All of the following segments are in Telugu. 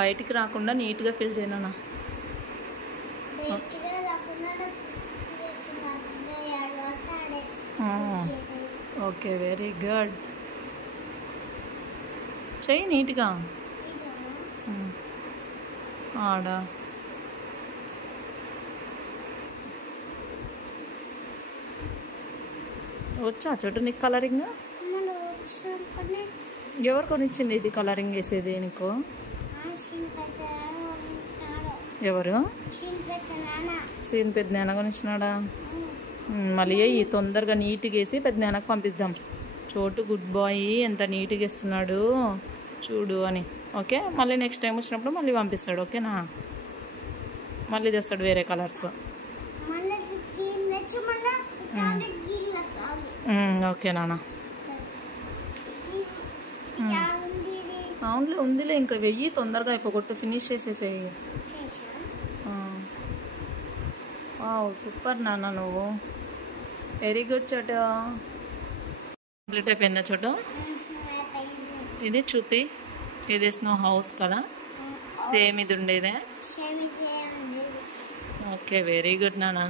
బయటికి రాకుండా నీట్గా ఫిల్ చేయనా. Okay very good. చెయ్యి నీట్గా. ఆడ వచ్చా చోటు నీకు కలరింగ్? ఎవరు కొనిచ్చింది ఇది కలరింగ్ వేసేది నీకు? ఎవరు? సీన్ పెద్ద నాన్న కొనిచ్చినాడా? మళ్ళీ ఈ తొందరగా నీట్గా వేసి పెద్ద నాన్నకు పంపిద్దాం. చోటు గుడ్ బాయ్, ఎంత నీట్గా వేస్తున్నాడు చూడు అని. ఓకే, మళ్ళీ నెక్స్ట్ టైం వచ్చినప్పుడు మళ్ళీ పంపిస్తాడు. ఓకేనా? మళ్ళీ తెస్తాడు వేరే కలర్స్. ఓకే నాన్న. అవునులే ఉందిలే, ఇంకా వెయ్యి తొందరగా అయిపోగొట్టు, ఫినిష్ చేసేసేయి. సూపర్ నాన్న, నువ్వు వెరీ గుడ్ చోటు. కంప్లీట్ అయిపోయిందా చోటు? ఇది చూపి, ఇది స్నో హౌస్ కదా, సేమ్ ఇది ఉండేదే. ఓకే వెరీ గుడ్ నాన్న.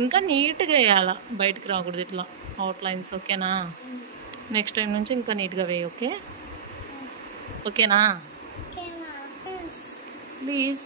ఇంకా నీట్గా వేయాలా, బయటకు రాకూడదు ఇట్లా అవుట్లైన్స్. ఓకేనా? నెక్స్ట్ టైం నుంచి ఇంకా నీట్గా వేయి. ఓకే ఓకేనా? ప్లీజ్.